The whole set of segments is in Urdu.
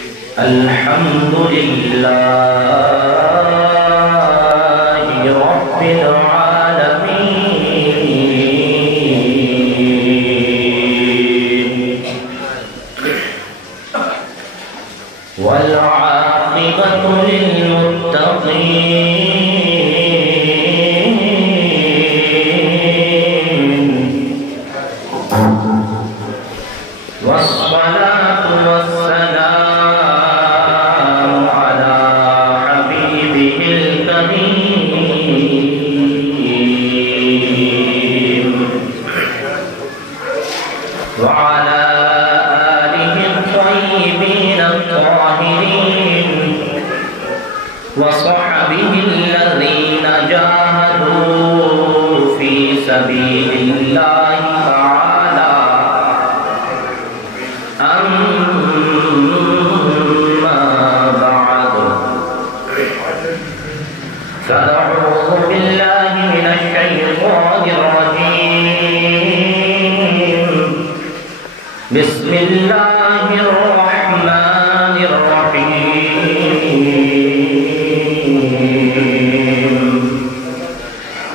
الحمد لله رب العالمين والعاقبة للمتقين والصلاة والسلام على حبيبه الكريم وعلى آله الطيبين الطاهرين وصحبه الذين جاهدوا في سبيل الله تعالى. أما بعد فأعوذ بالله من الشيطان الرجيم. بسم الله الرحمن الرحيم.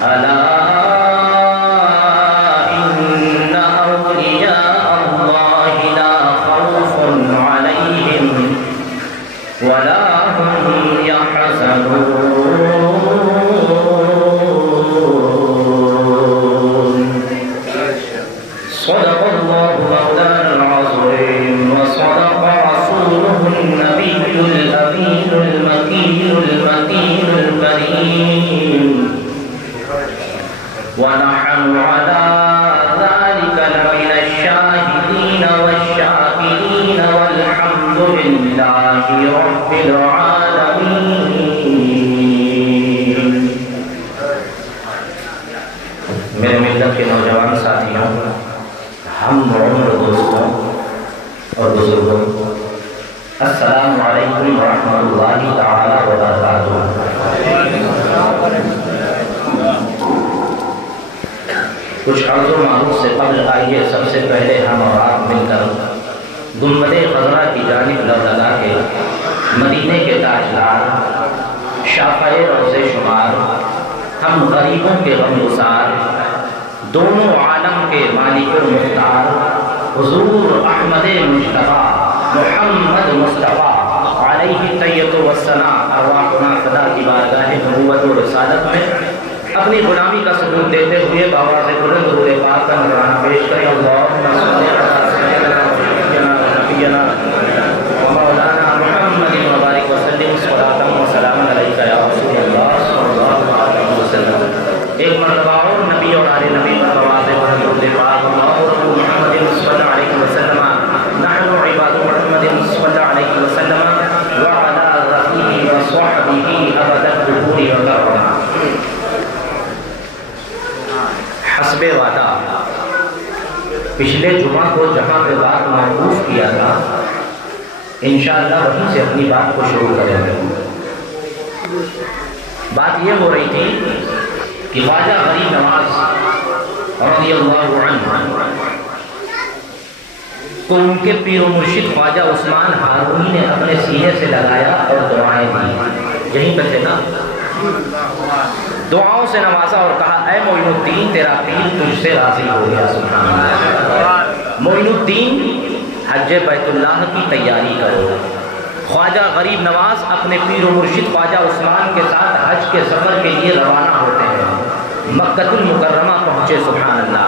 ألا إن أولياء الله لا خوف عليهم ولا هم يحزنون. صدق الله مولانا العظيم وصدق رسوله النبي الأمين المكين المتين الكريم ونحن على ذلك لمن الشاهدين والشاكرين والحمد لله رب العالمين. میرے ملت کے نوجوان ساتھیوں، ہم عمر دوستوں اور بزرگوں، السلام علیکم ورحمۃ اللہ تعالی وبرکاتہ. کچھ عرض و معروف سے قبل آئیے سب سے پہلے ہم اور آپ مل کر گنبد خضرا کی جانب لب لگا کے مدینے کے تاجدار، شافع روض شمار، ہم غریبوں کے غمگسار، دونوں عالم کے مالک و مختار حضور احمد مصطفیٰ محمد مصطفیٰ علیہ الصلاۃ والسلام ارواحنا خدا کی بارگاہ نبوت و رسالت میں اپنی غلامی کا ثبوت دیتے ہوئے بآواز بلند درود پاک کا نذرانہ پیش کریں. اللہم صلی علی سیدنا نبینا و مولانا محمد مبارک وسلم صلاۃ و سلام علیک یا رسول اللہ صلی اللہ علیہ وسلم. ایک مرتبہ اور نبی اور آل نبی پر بآواز بلند درود پاک محمد صلی اللہ علیہ وسلم نحن عباد محمد صلی اللہ علیہ وسلم وعلى رفیع وصحبہ ابد الدہور وکرما. حسب وعدہ پچھلے جمعہ کو جہاں پہ بات موقوف کیا تھا انشاءاللہ وہیں سے اپنی بات کو شروع کریں گے. بات یہ ہو رہی تھی کہ خواجہ غریب نواز رضی اللہ عنہ کو ان کے پیر و مرشد خواجہ عثمان ہارونی نے اپنے سینے سے لگایا اور دعائیں دی. یہیں پر تھے نا؟ دعاؤں سے نوازا اور کہا اے معین الدین تیرا پیر تجھ سے راضی ہو گیا. سبحان اللہ. معین الدین حج بیت اللہ کی تیاری کرو. خواجہ غریب نواز اپنے پیر و مرشد خواجہ عثمان کے ساتھ حج کے سفر کے لیے روانہ ہوتے ہیں. مکۃ المکرمہ پہنچے. سبحان اللہ.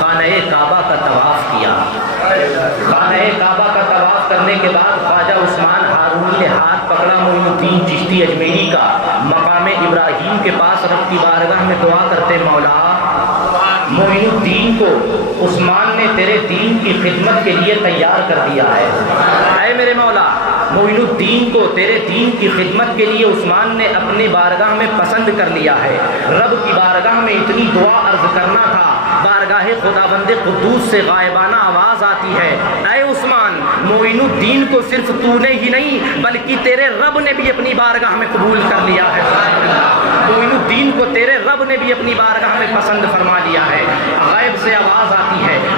خانہ کعبہ کا طواف کیا. خانہ کعبہ کا طواف کرنے کے بعد خواجہ عثمان ہارونی نے ہاتھ پکڑا معین الدین چشتی اجمیری کا. مقام ابراہیم کے پاس رب کی بارگاہ میں دعا کرتے مولا معین الدین کو عثمان نے تیرے دین کی خدمت کے لیے تیار کر دیا ہے. اے میرے مولا معین الدین کو تیرے دین کی خدمت کے لیے عثمان نے اپنی بارگاہ میں پسند کر لیا ہے. رب کی بارگاہ میں اتنی دعا عرض کرنا تھا. بارگاہ خداوند قدوس سے غائبانہ آواز آتی ہے اے عثمان معین الدین کو صرف تو نے ہی نہیں بلکہ تیرے رب نے بھی اپنی بارگاہ میں قبول کر لیا ہے. معین دین کو تیرے رب نے بھی اپنی بارگاہ میں پسند فرما لیا ہے. غیب سے آواز آتی ہے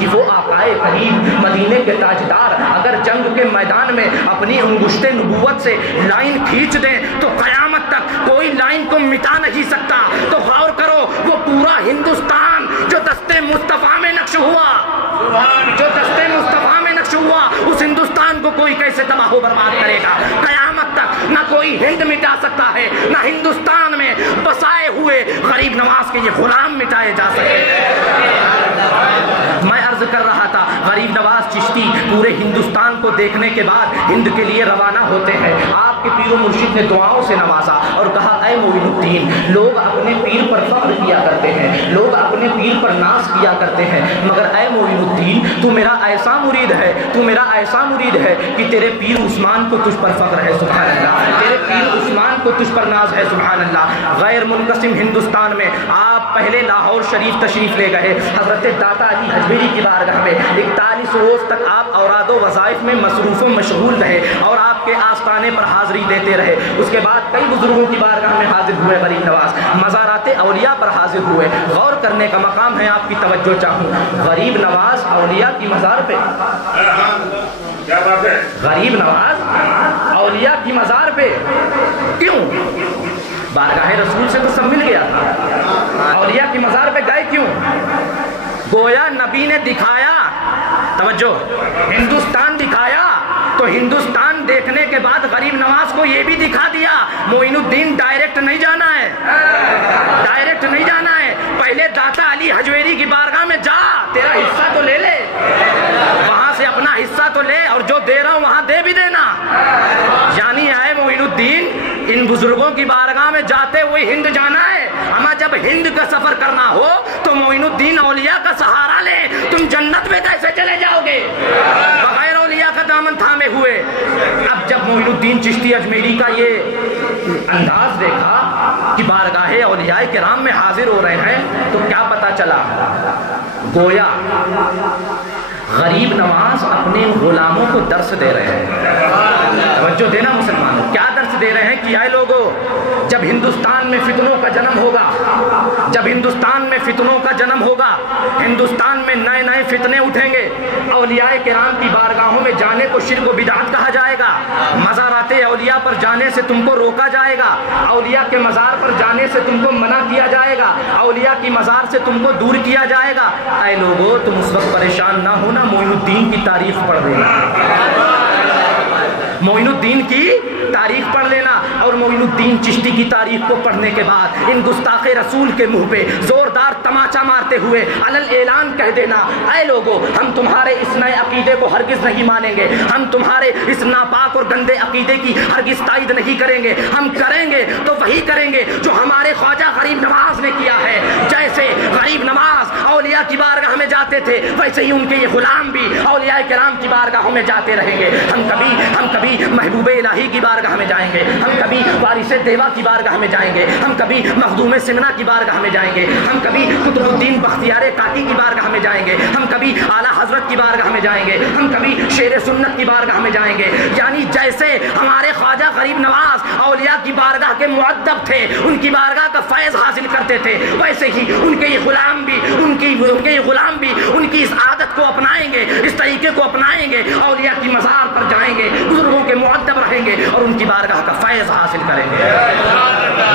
کہ وہ آقائے کریم مدینے کے تاجدار اگر جنگ کے میدان میں اپنی انگشت نبوت سے لائن کھینچ دیں تو قیامت تک کوئی لائن کو مٹا نہیں سکتا. تو غور کرو وہ پورا ہندوستان جو دستے مصطفیٰ میں نقش ہوا, جو دستے مصطفیٰ میں نقش ہوا, اس ہندوستان کو کوئی کیسے تباہ و برباد کرے گا؟ قیامت تک نہ کوئی ہند مٹا سکتا ہے, نہ ہندوستان میں بسائے ہوئے غریب نواز کے یہ غلام مٹائے جا سکتے. میں عرض کر رہا تھا غریب نواز چشتی پورے ہندوستان کو دیکھنے کے بعد ہند کے لیے روانہ ہوتے ہیں. آپ کے پیر و مرشد نے دعاؤں سے نوازا اور کہا اے معین الدین, لوگ اپنے پیر پر فخر کیا کرتے ہیں, لوگ اپنے پیر پر ناز کیا کرتے ہیں, مگر اے معین الدین تو میرا ایسا مرید ہے, تو میرا ایسا مرید ہے کہ تیرے پیر عثمان کو تجھ پر فخر ہے سبحان اللہ, تیرے پیر عثمان کو تجھ پر ناز ہے سبحان اللہ. غیر منقسم ہندوستان میں آپ پہلے لاہور شریف تشریف لے گئے, حضرت داتا علی حجویری کی بارگاہ میں 41 روز تک آپ اوراد و وظائف میں مصروف و مشغول رہے اور آپ کے آستانے پر حاضری دیتے رہے. اس کے بعد کئی بزرگوں کی بارگاہ میں حاضر ہوئے غریب نواز, مزارات اولیاء پر حاضر ہوئے. غور کرنے کا مقام ہے, آپ کی توجہ چاہوں. غریب نواز اولیاء کی مزار پہ, غریب نواز اولیاء کی مزار پہ کیوں؟ بارگاہ رسول سے تو سب مل گیا تھا, اولیاء کی مزار پہ گئے کیوں؟ گویا نبی نے دکھایا, توجہ, ہندوستان دکھایا تو ہندوستان دیکھنے کے بعد غریب نواز کو یہ بھی دکھا دیا معین الدین ڈائریکٹ نہیں جانا ہے, ڈائریکٹ نہیں جانا ہے, پہلے داتا علی حجویری کی بارگاہ میں جا, تیرا حصہ تو لے لے, وہاں سے اپنا حصہ تو لے, اور جو دے رہا ہوں وہاں دے بھی دینا. یعنی آئے معین الدین ان بزرگوں کی بارگاہ میں جاتے ہوئے ہند جانا ہے, اما جب ہند کا سفر کرنا ہو تو معین الدین اولیاء کا سہارا لے. تم جنت میں کیسے چلے جاؤ گے بغیر اولیاء کا دامن تھامے ہوئے؟ اب جب معین الدین چشتی اجمیری کا یہ انداز دیکھا کہ بارگاہ اولیاء کرام میں حاضر ہو رہے ہیں تو کیا پتا چلا؟ گویا غریب نواز اپنے غلاموں کو درس دے رہے ہیں. توجہ دینا مسلمانوں, کیا درس دے رہے ہیں کہ اے لوگوں, جب ہندوستان میں فتنوں کا جنم ہوگا, جب ہندوستان میں فتنوں کا جنم ہوگا, ہندوستان میں نئے نئے فتنے اٹھیں گے, اولیاء کرام کی بارگاہوں میں جانے کو شرک و بدعت کہا جائے گا, مزارات اولیاء پر جانے سے تم کو روکا جائے گا, اولیاء کے مزار پر جانے سے تم کو منع کیا جائے گا, اولیاء کی مزار سے تم کو دور کیا جائے گا. اے لوگوں, تم اس وقت پریشان نہ ہونا, معین الدین کی تاریخ پڑھ لینا, معین الدین کی تاریخ پڑھ لینا. اور معین الدین چشتی کی تاریخ کو پڑھنے کے بعد ان گستاخ رسول کے منہ پہ زوردار تماچا مارتے ہوئے علل اعلان کہہ دینا, اے لوگو, ہم تمہارے اس نئے عقیدے کو ہرگز نہیں مانیں گے, ہم تمہارے اس ناپاک اور گندے عقیدے کی ہرگز تائید نہیں کریں گے, ہم کریں گے تو وہی کریں گے جو ہمارے خواجہ غریب نواز نے کیا ہے. جیسے غریب نواز اولیاء کی بارگاہ میں جاتے تھے ویسے ہی ان کے یہ غلام بھی اولیاء کرام کی بارگاہوں میں جاتے رہیں گے. ہم کبھی محبوب الہی کی بارگاہ میں جائیں گے, ہم کبھی وارث دیوا کی بارگاہ میں جائیں گے, ہم کبھی مخدوم سمنا کی بارگاہ میں جائیں گے, ہم کبھی قطب الدین بختیار کاکی کی بارگاہ میں جائیں گے, ہم کبھی اعلیٰ حضرت کی بارگاہ میں جائیں گے, ہم کبھی شیر سنت کی بارگاہ میں جائیں گے. یعنی جیسے ہمارے خواجہ غریب نواز اولیاء کی بارگاہ کے مؤدب تھے, ان کی بارگاہ کا فیض حاصل کرتے تھے, ویسے ہی ان کے یہ غلام بھی ان کی اس عادت کو اپنائیں گے, اس طریقے کو اپنائیں گے, اولیاء کی مزار پر جائیں گے, بزرگوں کے مؤدب رہیں گے اور ان کی بارگاہ کا فیض حاصل کریں گے.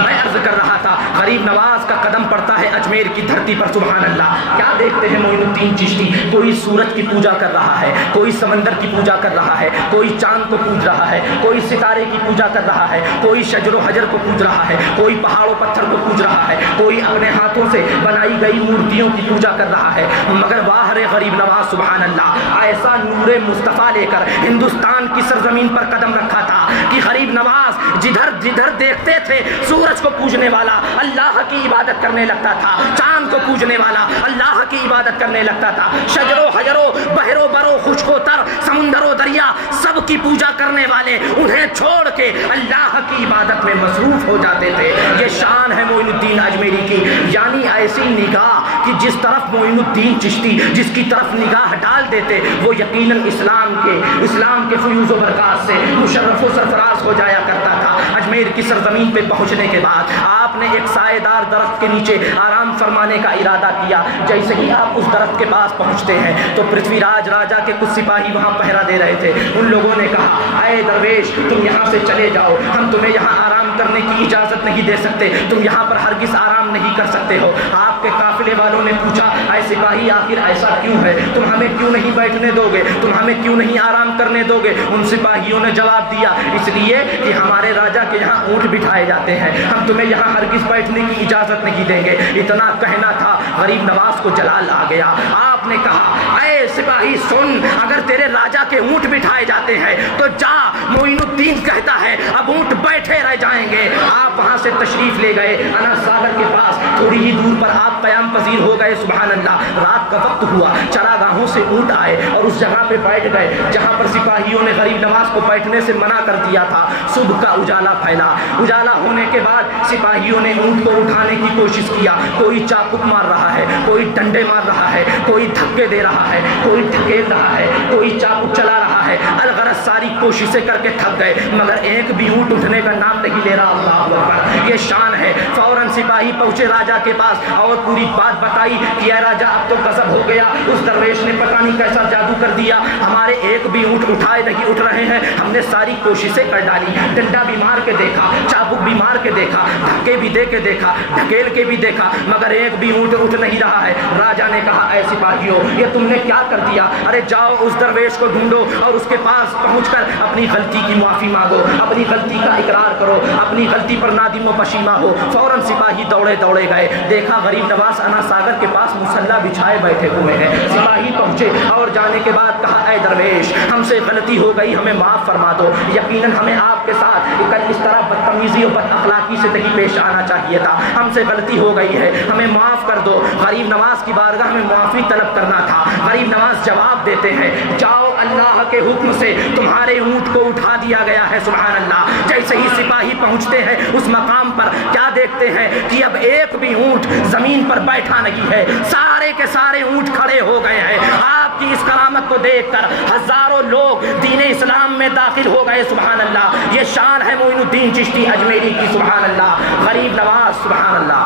میں عرض کر رہا تھا غریب نواز کا قدم پڑتا ہے اجمیر کی دھرتی پر, سبحان اللہ. کیا دیکھتے ہیں معین الدین چشتی؟ کوئی سورج کی پوجا کر رہا ہے, کوئی سمندر کی پوجا کر رہا ہے, کوئی چاند کو پوج رہا ہے, کوئی ستارے کی پوجا کر رہا ہے, کوئی شجر و حجر کو پوج رہا ہے, کوئی پہاڑ و پتھر کو پوج رہا ہے, کوئی اپنے ہاتھوں سے بنائی گئی مورتیوں کی پوجا کر رہا ہے. مگر واہ رے غریب نواز, سبحان اللہ, ایسا نور مصطفیٰ لے کر ہندوستان کی سرزمین پر قدم رکھا تھا کہ غریب نواز جدھر دیکھتے تھے سورج کو پوجنے والا اللہ کی عبادت کرنے لگتا تھا, چاند کو پوجنے والا اللہ کی عبادت کرنے لگتا تھا, شجرو حجرو بحرو برو خشک و تر سمندر و دریا سب کی پوجا کرنے والے انہیں چھوڑ کے اللہ کی عبادت میں مصروف ہو جاتے تھے. یہ شان ہے معین الدین اجمیری کی. یعنی ایسی نگاہ کہ جس طرف معین الدین چشتی جس کی طرف نگاہ ڈال دیتے وہ یقیناً اسلام کے فیوز و برکات سے مشرف و سرفراز ہو جایا کرتا تھا. اجمیر کی سرزمین پہ پہنچنے کے بعد آپ نے ایک سائے دار درخت کے نیچے آرام فرمانے کا ارادہ کیا. جیسے ہی آپ اس درخت کے پاس پہنچتے ہیں تو پرتھوی راج راجا کے کچھ سپاہی وہاں پہرا دے رہے تھے. ان لوگوں نے کہا اے درویش تم یہاں سے چلے جاؤ, ہم تمہیں یہاں آرام کرنے کی اجازت نہیں دے سکتے, تم یہاں پر ہرگز آرام نہیں کر سکتے ہو. آپ کے قافلے والوں نے پوچھا اے سپاہی آخر ایسا کیوں ہے, تم ہمیں کیوں نہیں بیٹھنے دو گے, تم ہمیں کیوں نہیں آرام کرنے دو گے؟ ان سپاہیوں نے جواب دیا اس لیے کہ ہمارے راجا کے یہاں اونٹ بٹھائے جاتے ہیں, ہم تمہیں یہاں ہرگز بیٹھنے کی اجازت نہیں دیں گے. اتنا کہنا تھا, غریب نواز کو جلال آ گیا. آپ نے کہا اے سپاہی سن, اگر تیرے راجا کے اونٹ بٹھائے جاتے ہیں تو جا, معین الدین کہتا ہے اب اونٹ بیٹھے رہ جائیں گے. آپ وہاں سے تشریف لے گئے انا ساگر کے پاس, تھوڑی ہی دور پر آپ قیام پذیر ہو گئے. سبحان اللہ, رات کا وقت ہوا, چراگاہوں سے اونٹ آئے اور اس جگہ پہ بیٹھ گئے جہاں پر سپاہیوں نے غریب نواز کو بیٹھنے سے منع کر دیا تھا. صبح کا اجالا پھیلا, اجالا ہونے کے بعد سپاہیوں نے اونٹ کو اٹھانے کی کوشش کیا. کوئی چاقو مار رہا ہے, کوئی ڈنڈے مار رہا ہے, کوئی دھکے دے رہا ہے, کوئی ڈھکیل رہا ہے, کوئی چاقو چلا رہا ہے. الغرض ساری کوششیں کر کے تھک گئے مگر ایک بھی اونٹ اٹھنے کا نام نہیں لے رہا. اللہ اکبر, یہ شان ہے. فوراً سپاہی پہنچے راجا کے پاس اور پوری بات بتائی کہ اے راجا اب تو غضب ہو گیا, اس درویش نے پتہ نہیں کیسا جادو کر دیا, ہمارے ایک بھی اونٹ اٹھائے نہیں اٹھ رہے ہیں. ہم نے ساری کوششیں کر ڈالی, ڈنڈا بھی مار کے دیکھا, چابک بھی مار کے دیکھا, دھکے بھی دے کے دیکھا, ڈھکیل کے بھی دیکھا, مگر ایک بھی اونٹ اٹھ نہیں رہا ہے. راجا نے کہا اے سپاہیوں یہ تم نے کیا کر دیا؟ ارے جاؤ اس درویش کو ڈھونڈو اور اس کے پاس پہنچ کر اپنی غلطی کی معافی مانگو, اپنی غلطی کا اقرار کرو, اپنی غلطی پر نادم و پشیمہ ہو. فوراً سپاہی دوڑے دوڑے گئے, دیکھا غریب نواز انا ساگر کے پاس مسلح بچھائے بیٹھے ہوئے ہیں. سپاہی پہنچے اور جانے کے بعد کہا اے درویش ہم سے غلطی ہو گئی, ہمیں معاف فرما دو. یقیناً ہمیں آپ کے ساتھ اس طرح بدتمیزی اور بد اخلاقی سے نہیں پیش آنا چاہیے تھا, ہم سے غلطی ہو گئی ہے, ہمیں معاف کر دو. غریب نواز کی بارگاہ میں معافی طلب کرنا تھا. غریب نواز جواب دیتے ہیں جاؤ اللہ کے حکم سے تمہارے اونٹ کو اٹھا دیا گیا ہے. سبحان اللہ. جیسے ہی سپاہی پہنچتے ہیں اس مقام پر کیا دیکھتے ہیں کہ اب ایک بھی اونٹ زمین پر بیٹھا نہیں ہے, سارے کے سارے اونٹ کھڑے ہو گئے ہیں. آپ کی اس کرامت کو دیکھ کر ہزاروں لوگ دین اسلام میں داخل ہو گئے. سبحان اللہ. یہ شان ہے معین الدین چشتی اجمیری کی. سبحان اللہ. غریب نواز, سبحان اللہ,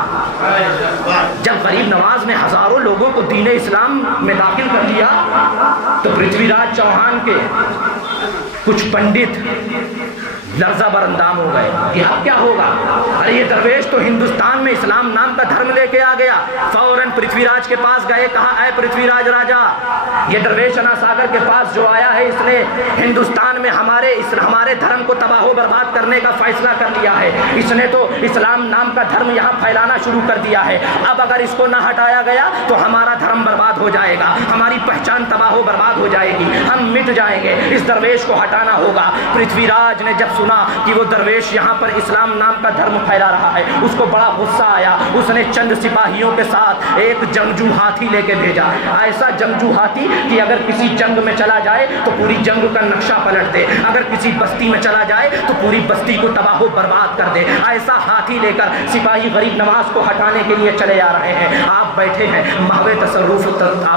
جب غریب نواز نے ہزاروں لوگوں کو دین اسلام میں داخل کر دیا تو پرتھوی راج چوہان کے کچھ پنڈت لرزہ بر اندام ہو گئے کہ اب کیا ہوگا. ارے یہ درویش تو ہندوستان میں اسلام نام کا دھرم لے کے آ گیا. فوراً پرتھوی راج کے پاس گئے, کہا اے پرتھوی راج راجا یہ درویش انا ساگر کے پاس جو آیا ہے اس نے ہندوستان میں ہمارے دھرم کو تباہ و برباد کرنے کا فیصلہ کر لیا ہے. اس نے تو اسلام نام کا دھرم یہاں پھیلانا شروع کر دیا ہے. اب اگر اس کو نہ ہٹایا گیا تو ہمارا دھرم برباد ہو جائے گا, ہماری پہچان تباہ و برباد ہو جائے گی, ہم مٹ جائیں گے. اس درویش کو ہٹانا ہوگا. پرتھوی راج نے جب سنا کہ وہ درویش یہاں پر اسلام نام کا دھرم پھیلا رہا ہے اس کو بڑا غصہ آیا. اس نے چند سپاہیوں کے ساتھ ایک جنگجو ہاتھی لے کے بھیجا, ایسا جنگجو ہاتھی کہ اگر کسی جنگ میں چلا جائے تو پوری جنگ کا نقشہ پلٹ دے, اگر کسی بستی میں چلا جائے تو پوری بستی کو تباہ و برباد کر دے. ایسا ہاتھی لے کر سپاہی غریب نواز کو ہٹانے کے لیے چلے آ رہے ہیں. آپ بیٹھے ہیں, محو تصرف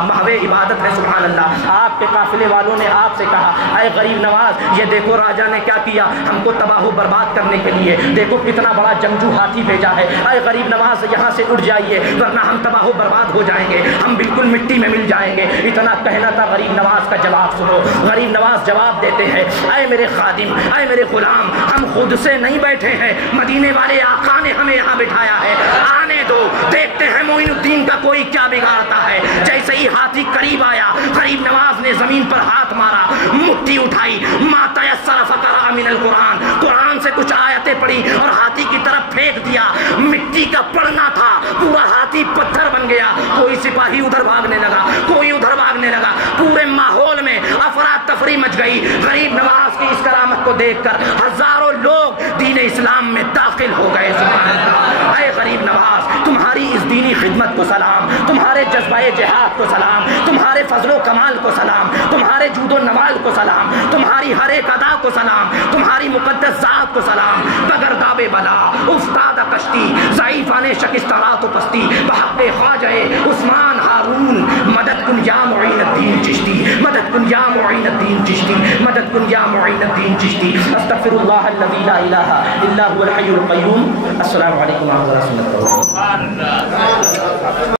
محو عبادت ہے. سبحان اللہ. آپ کے قافلے والوں نے آپ سے کہا اے غریب نواز یہ دیکھو راجا نے کیا کیا, ہم کو تباہ و برباد کرنے کے لیے دیکھو کتنا بڑا جنگجو ہاتھی بھیجا ہے. اے غریب نواز یہاں سے اٹھ جائیے ورنہ ہم تباہ و برباد ہو جائیں گے, ہم بالکل مٹی میں مل جائیں گے. اتنا کہنا تھا. غریب نواز کا جواب سنو. غریب نواز جواب دیتے ہیں اے میرے خادم, اے میرے غلام, ہم خود سے نہیں بیٹھے ہیں, مدینے والے آقا نے ہمیں یہاں بٹھایا ہے. آنے دو, دیکھتے ہیں معین الدین کا کوئی کیا بگاڑتا ہے. جیسے ہی ہاتھی قریب آیا غریب نواز نے زمین پر ہاتھ مارا, مٹھی اٹھائی, ما تیسر فقرأ من القرآن, قرآن سے کچھ آیتیں پڑھی اور ہاتھی کی طرف پھینک دیا. مٹی کا پڑنا تھا, پورا ہاتھی پتھر بن گیا. کوئی سپاہی ادھر بھاگنے لگا, کوئی ادھر بھاگنے لگا. پورے ماحول میں افراتفری مچ گئی. غریب نواز کی اس کرامت کو دیکھ کر ہزاروں لوگ دین اسلام میں داخل ہو گئے. سبحان اللہ. اے غریب نواز تمہاری اس دینی خدمت کو سلام, تمہارے جذبہ جہاد کو سلام, تمہارے فضل و کمال کو سلام, تمہارے جود و نوال کو سلام, تمہاری ہر ایک ادا کو سلام, تمہاری مقدس ذات کو سلام. بگرداب بلا افتاد کشتی, ضعیفان شکسترات و پستی, بحق خواجہ عثمان ہارون, مدد کن یا معین الدین چشتی, مدد مدد کن یا معین الدین چشتی، مدد کن یا معین الدین چشتی. استغفر اللہ الذی لا الہ الا هو الحی القیوم. السلام علیکم ورحمۃ اللہ وبرکاتہ.